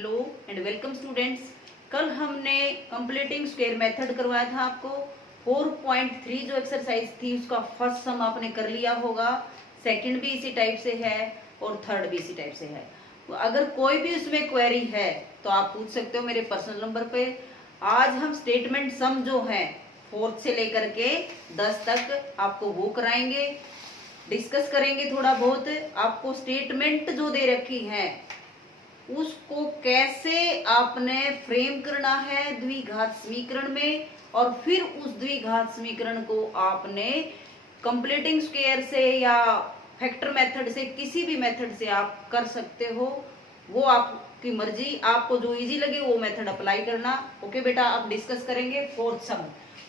Hello and welcome students. कल हमने completing square method करवाया था आपको। 4.3 जो एक्सरसाइज थी उसका फर्स्ट सम आपने कर लिया होगा। सेकंड भी इसी टाइप से है और थर्ड भी इसी टाइप से है। तो अगर कोई भी उसमें क्वेरी है तो आप पूछ सकते हो मेरे पर्सनल नंबर पे। आज हम स्टेटमेंट सम जो है 4th से लेकर के 10 तक आपको वो कराएंगे, डिस्कस करेंगे थोड़ा बहुत। आपको स्टेटमेंट जो दे रखी है उसको कैसे आपने फ्रेम करना है द्विघात समीकरण में, और फिर उस द्विघात समीकरण को आपने कंप्लीटिंग स्क्वायर से या फैक्टर मेथड से, किसी भी मेथड से आप कर सकते हो। वो आपकी मर्जी, आपको जो इजी लगे वो मेथड अप्लाई करना। ओके बेटा, अब डिस्कस करेंगे फोर्थ सम।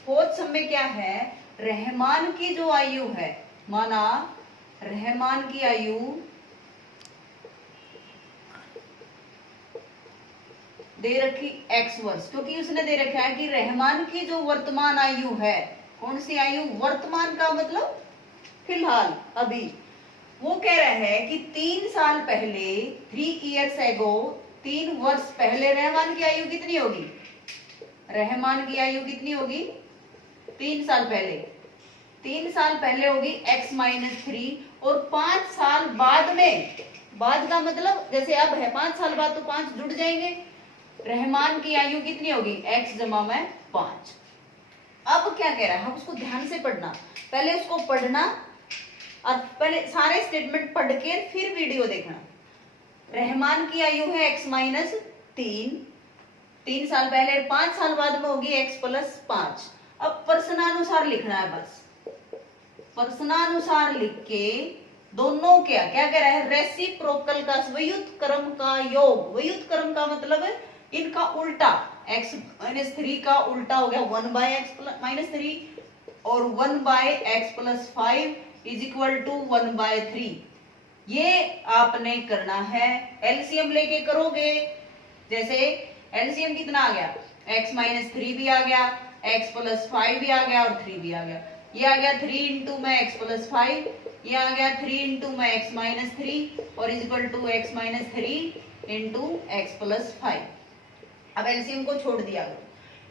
फोर्थ सम में क्या है, रहमान की जो आयु है, माना रहमान की आयु दे रखी x वर्ष, क्योंकि उसने दे रखा है कि रहमान की जो वर्तमान आयु है, कौन सी आयु, वर्तमान का मतलब फिलहाल अभी, वो कह रहा है कि 3 साल पहले 3 years ago, 3 वर्ष पहले रहमान की आयु कितनी होगी, रहमान की आयु कितनी होगी 3 साल पहले, 3 साल पहले होगी x-3, और 5 साल बाद में, बाद का मतलब जैसे अब है 5 साल बाद तो 5 जुड़ जाएंगे, रहमान की आयु कितनी होगी x जमा में 5। अब क्या कह रहा है, हम उसको ध्यान से पढ़ना, पहले उसको पढ़ना और पहले सारे स्टेटमेंट पढ़ के फिर वीडियो देखना। रहमान की आयु है x-3, 3 साल पहले, 5 साल बाद में होगी x+5। अब प्रश्नानुसार लिखना है, बस प्रश्नानुसार लिख के दोनों क्या क्या कह रहा है, रेसिप्रोकल का व्युत्क्रम क्रम का योग, व्युत्क्रम क्रम का मतलब है इनका उल्टा, x-3 का उल्टा हो गया 1/x-3 और 1/x+5 इज इक्वल टू 1/3। ये आपने करना है, एलसीएम लेके करोगे। जैसे एलसीएम कितना आ गया, x-3 भी आ गया, x+5 भी आ गया और 3 भी आ गया। ये आ गया 3 इंटू में x+5, ये आ गया 3 इंटू में x-3 और is equal to x-3 into x+5। अब एलसीएम को छोड़ दिया करो।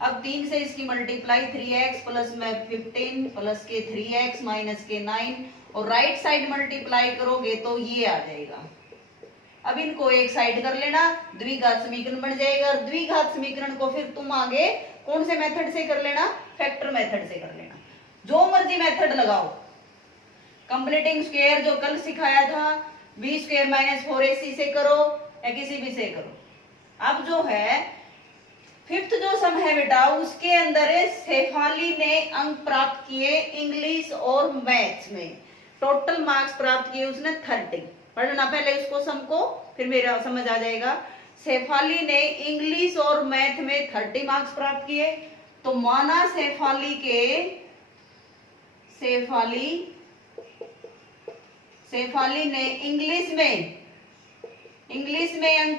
अब 3 से इसकी मल्टीप्लाई, 3x प्लस में 15 प्लस के 3x माइनस के 9, और राइट साइड मल्टीप्लाई करोगे तो ये आ जाएगा। अब इनको एक साइड कर लेना, द्विघात समीकरण बन जाएगा। और द्विघात समीकरण को फिर तुम आगे कौन से मेथड से कर लेना, फैक्टर मेथड से कर लेना, जो मर्जी मेथड लगाओ। कंप्लीटिंग स्क्वायर जो कल सिखाया था, b² - 4ac से करो या किसी भी से करो। अब जो है फिफ्थ जो सम है बेटा, उसके अंदर शेफाली ने अंक प्राप्त किए इंग्लिश और मैथ्स में, टोटल मार्क्स प्राप्त किए उसने 30। पढ़ना पहले उसको सम को, फिर मेरा समझ आ जाएगा। शेफाली ने इंग्लिश और मैथ में 30 मार्क्स प्राप्त किए, तो माना शेफाली ने इंग्लिश में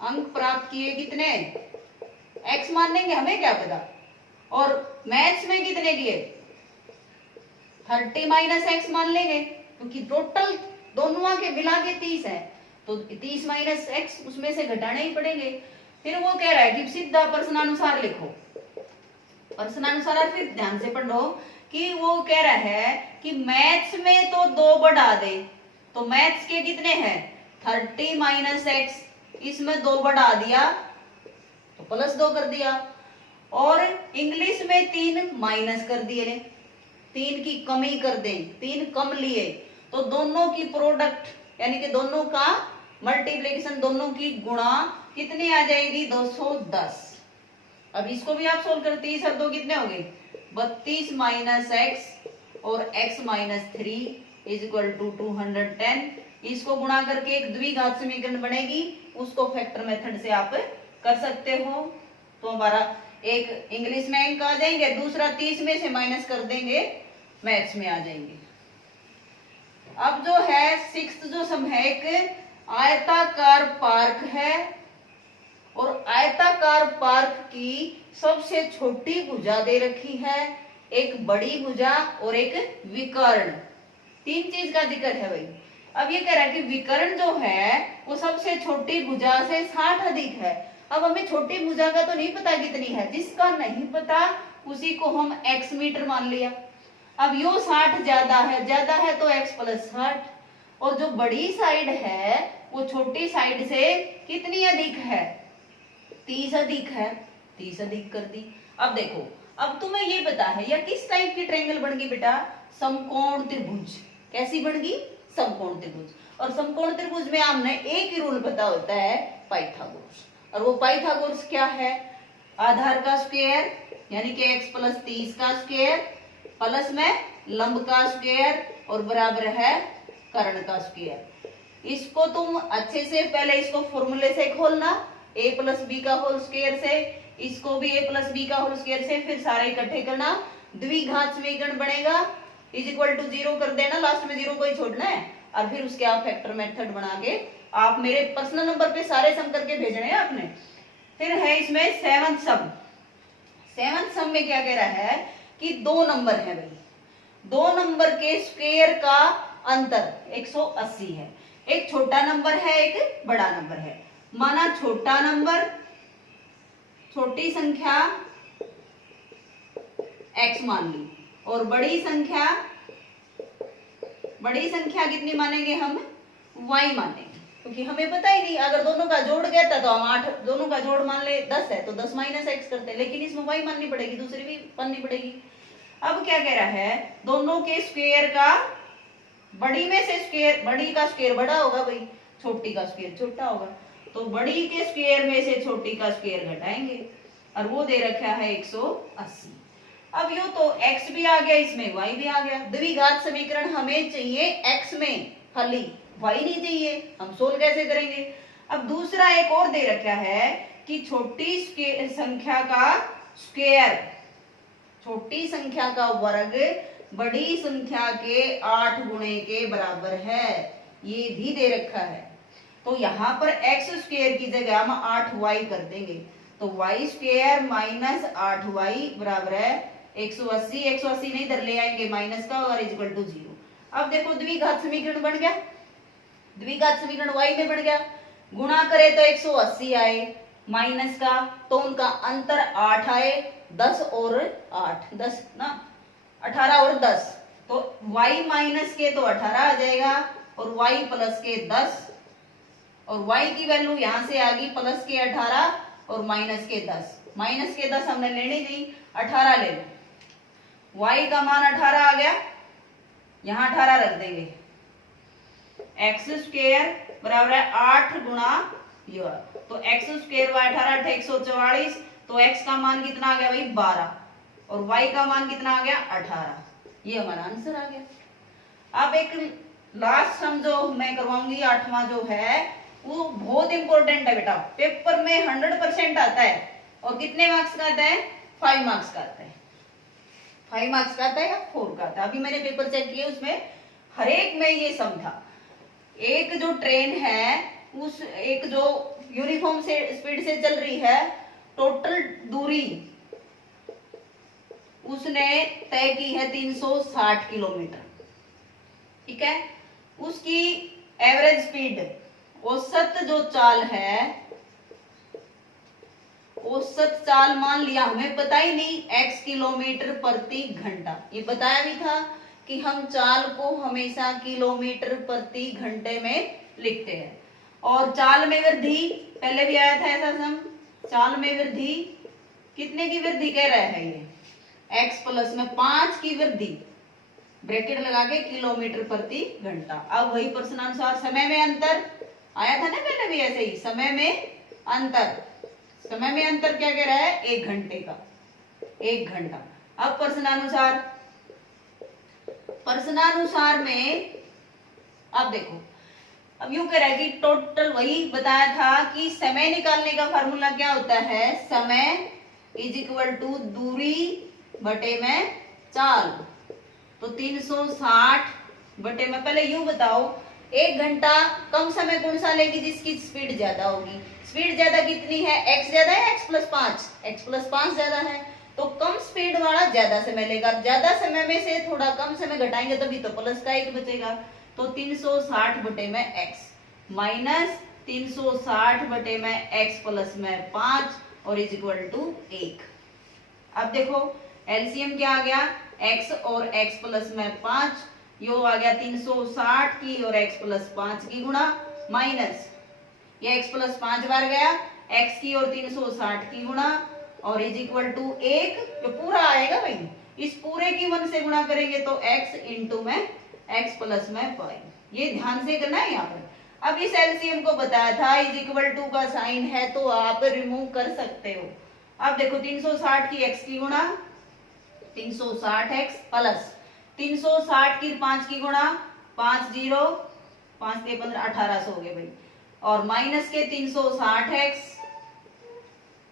अंक प्राप्त किए कितने, x मान लेंगे, हमें क्या पता। और मैथ्स में कितने किए, 30 - x मान लेंगे, क्योंकि टोटल दोनों के मिला के 30 है, तो 30 - x उसमें से घटाने ही पड़ेंगे। फिर वो कह रहा है कि सीधा प्रश्नानुसार लिखो, प्रश्नानुसार फिर ध्यान से पढ़ो कि वो कह रहा है कि मैथ्स में तो 2 बढ़ा दे, तो मैथ्स के कितने हैं 30 - x, इसमें 2 बढ़ा दिया तो +2 कर दिया, और इंग्लिश में 3 माइनस कर दिए, 3 की कमी कर दें, 3 कम लिए, तो दोनों की प्रोडक्ट यानी कि दोनों का मल्टीप्लिकेशन, दोनों की गुणा कितनी आ जाएगी 210। अब इसको भी आप सोल्व कर, 30 और 2 कितने हो गए 32 - x और x-3 इज इक्वल टू 210। इसको गुणा करके एक द्विघात समीकरण बनेगी, उसको फैक्टर मेथड से आप कर सकते हो। तो हमारा एक इंग्लिश में अंक आ जाएंगे, दूसरा 30 में से माइनस कर देंगे, मैथ्स में आ जाएंगे। अब जो है 6th जो सम है, एक आयताकार पार्क है, और आयताकार पार्क की सबसे छोटी भुजा दे रखी है, एक बड़ी भुजा और एक विकर्ण, 3 चीज का जिक्र है भाई। अब ये कह रहा है कि विकर्ण जो है वो सबसे छोटी भुजा से 60 अधिक है। अब हमें छोटी भुजा का तो नहीं पता कितनी है, जिसका नहीं पता उसी को हम x मीटर मान लिया। अब यो 60 ज्यादा है तो x प्लस 60, और जो बड़ी साइड है वो छोटी साइड से कितनी अधिक है, 30 अधिक है, 30 अधिक कर दी। अब देखो, अब तुम्हें ये पता है यह किस टाइप की ट्रायंगल बन गई बेटा, समकोण त्रिभुज। कैसी बन गई, समकोण त्रिभुज। और समकोण त्रिभुज में हमने एक ही रूल पता होता है, पाइथागोरस। और वो पाइथागोरस क्या है, आधार का स्क्वायर यानी कि x प्लस 30 का स्क्वायर प्लस में लंब का स्क्वायर और बराबर है कर्ण का स्क्वायर। इसको तुम अच्छे से पहले इसको फॉर्मूले से खोलना, a प्लस बी का होल स्क्वायर से, इसको भी a प्लस बी का होल स्क्वायर से, फिर सारे इकट्ठे करना, द्विघात समीकरण बनेगा, इज इक्वल टू 0 कर देना, लास्ट में 0 को ही छोड़ना है। और फिर उसके आप फैक्टर मेथड बना के आप मेरे पर्सनल नंबर पे सारे सम करके भेजने हैं आपने। फिर है इसमें सेवंथ सम। सेवंथ सम में क्या कह रहा है कि 2 नंबर है भाई, 2 नंबर के स्क्वायर का अंतर 180 है। एक छोटा नंबर है, एक बड़ा नंबर है। माना छोटा नंबर, छोटी संख्या x मान ली, और बड़ी संख्या कितनी मानेंगे हम, y मानेंगे, क्योंकि हमें पता ही नहीं, अगर दोनों का जोड़ कहता तो हम 8, दोनों का जोड़ मान ले 10 है तो 10 माइनस x करते, लेकिन इसमें y माननी पड़ेगी, दूसरी भी माननी पड़ेगी। अब क्या कह रहा है, दोनों के स्क्वायर का, बड़ी में से स्क्वायर, बड़ी का स्क्वायर बड़ा होगा भाई, छोटी का स्क्वायर छोटा होगा, तो बड़ी के स्क्वायर में से छोटी का स्क्वायर घटाएंगे, और वो दे रखा है 180। अब यो तो x भी आ गया, इसमें y भी आ गया। द्विघात समीकरण हमें चाहिए x में खाली, y नहीं चाहिए, हम सोल्व कैसे करेंगे। अब दूसरा एक और दे रखा है कि छोटी संख्या का स्क्वायर, छोटी संख्या का वर्ग बड़ी संख्या के 8 गुणे के बराबर है, ये भी दे रखा है। तो यहाँ पर x स्क्वायर की जगह हम 8y कर देंगे, तो y स्क्वायर माइनस 8y बराबर है 180। 180 नहीं इधर ले आएंगे माइनस का, और इक्वल टू 0। अब देखो द्विघात समीकरण बन गया, द्विघात समीकरण y में बन गया, गुणा करे तो 180 आए, माइनस का तो उनका अंतर 8 आए, 10 और 8, 10 ना, 18 और 10, तो y माइनस के तो 18 आ जाएगा, और y प्लस के 10, और y की वैल्यू यहां से आ गई प्लस के 18 और माइनस के 10। माइनस के 10 हमने लेने नहीं, 18 ले लो, y का मान 18 आ गया, यहां 18 रख देंगे, एक्स स्क्वायर बराबर है 8 गुणा यह, तो एक्स स्क्वायर बाय 18 144, तो x का मान कितना आ गया भाई 12, और y का मान कितना आ गया 18। ये हमारा आंसर आ गया। अब एक लास्ट सम जो मैं करवाऊंगी, 8वां जो है वो बहुत इंपॉर्टेंट है बेटा, पेपर में 100% आता है, और कितने मार्क्स का आता है, 5 मार्क्स का आता है, 5 मार्क्स का आता है या 4 का आता है। अभी मैंने पेपर चेक किए, उसमें हर एक में ये सम था। एक जो ट्रेन है, उस एक जो यूनिफॉर्म से स्पीड से चल रही है, टोटल दूरी उसने तय की है 360 किलोमीटर, ठीक है। उसकी एवरेज स्पीड, औसत जो चाल है, औसत चाल मान लिया, हमें पता ही नहीं x किलोमीटर प्रति घंटा, ये बताया भी था कि हम चाल को हमेशा किलोमीटर प्रति घंटे में लिखते हैं। और चाल में वृद्धि, पहले भी आया था ऐसा सम, चाल में वृद्धि कितने की वृद्धि कह रहा है ये, x प्लस में 5 की वृद्धि, ब्रैकेट लगा के किलोमीटर प्रति घंटा। अब वही प्रश्नानुसार समय में अंतर आया था ना पहले भी ऐसे ही, समय में अंतर, समय में अंतर क्या कह रहा है, 1 घंटे का, 1 घंटा। अब प्रश्नानुसार में अब देखो, अब यूं कह रहा है कि टोटल, वही बताया था कि समय निकालने का फार्मूला क्या होता है, समय इज इक्वल टू दूरी बटे में चाल, तो 360 बटे में, पहले यूं बताओ 1 घंटा कम समय कौन सा लेगी, जिसकी स्पीड ज्यादा होगी। स्पीड ज्यादा कितनी है, x ज्यादा है, x प्लस 5, x प्लस 5 ज्यादा है, तो कम स्पीड वाला ज्यादा समय लेगा। ज्यादा समय में से थोड़ा कम समय घटाएंगे तभी तो प्लस का 1 बचेगा। तो 360 बटे में x माइनस 360 बटे में x प्लस में 5 और इज इक्वल टू 1। अब देखो एलसीएम क्या आ गया, x और x प्लस में 5, यो आ गया 360 की और x प्लस 5 की गुणा, माइनस ये x प्लस 5 बार गया x की और 360 की गुणा और इज इक्वल टू 1, जो पूरा आएगा भाई, इस पूरे की 1 से गुणा करेंगे तो x इंटू में x प्लस में 5, ये ध्यान से करना है यहाँ पर। अब इस एलसीएम को बताया था इज इक्वल टू का साइन है तो आप रिमूव कर सकते हो। अब देखो 360 की x की गुणा 360x प्लस 360 की 5 की गुणा 5 0 5 के 15 1800 हो गए भाई, और माइनस के 360x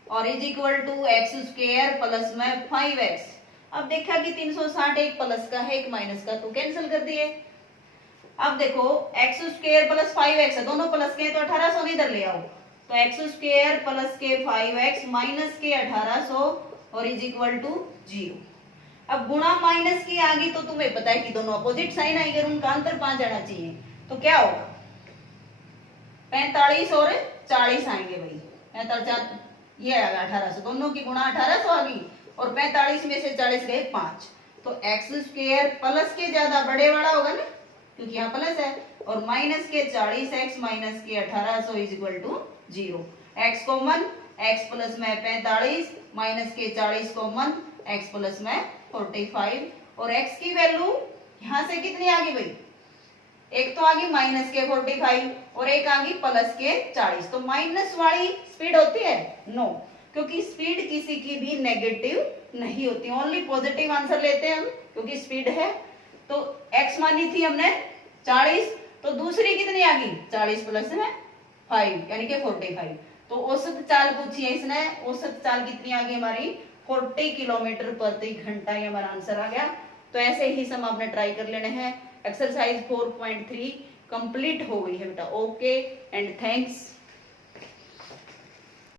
और is equal to x square plus में 5x। अब देखा कि 360 एक प्लस का है एक माइनस का, तो कैंसिल कर दिए। अब देखो एक्स स्क्वायर प्लस 5x है, दोनों प्लस के हैं तो 1800 इधर ले आओ, तो एक्स स्क्वायर प्लस के 5x माइनस के 1800 और इज इक्वल टू 0। अब गुणा माइनस की आ गई तो तुम्हें पता है कि दोनों अपोजिट साइन आएंगे, उनका अंतर 5 आना चाहिए, तो क्या होगा 45 और 40 आएंगे भाई, 45 ये आएगा 1800, दोनों की गुणा 1800 आ गई और 45 में से 40 गए 5, तो एक्स स्क्वायर प्लस के ज्यादा बड़े वाला होगा ना क्योंकि यहाँ प्लस है, और माइनस के 40x माइनस के 1800 is equal to 0। x common x plus में 45 माइनस के 40 कॉमन x प्लस में 45 और x की वैल्यू यहाँ से कितनी आ गई भाई, एक तो आ गई माइनस के 45 और एक आ गई प्लस के 40, तो माइनस वाली स्पीड होती है नो, क्योंकि स्पीड किसी की भी नेगेटिव नहीं होती, ओनली पॉजिटिव आंसर लेते हैं हम क्योंकि स्पीड है। तो x मानी थी हमने 40, तो दूसरी कितनी आ गई 40 प्लस में 5 यानी कि 45, तो औसत चाल पूछी है इसने, औसत चाल कितनी आ गई हमारी 40 किलोमीटर प्रति घंटा, ये हमारा आंसर आ गया। तो ऐसे ही सम आपने ट्राई कर लेने हैं। एक्सरसाइज 4.3 कंप्लीट हो गई है बेटा। Okay and thanks.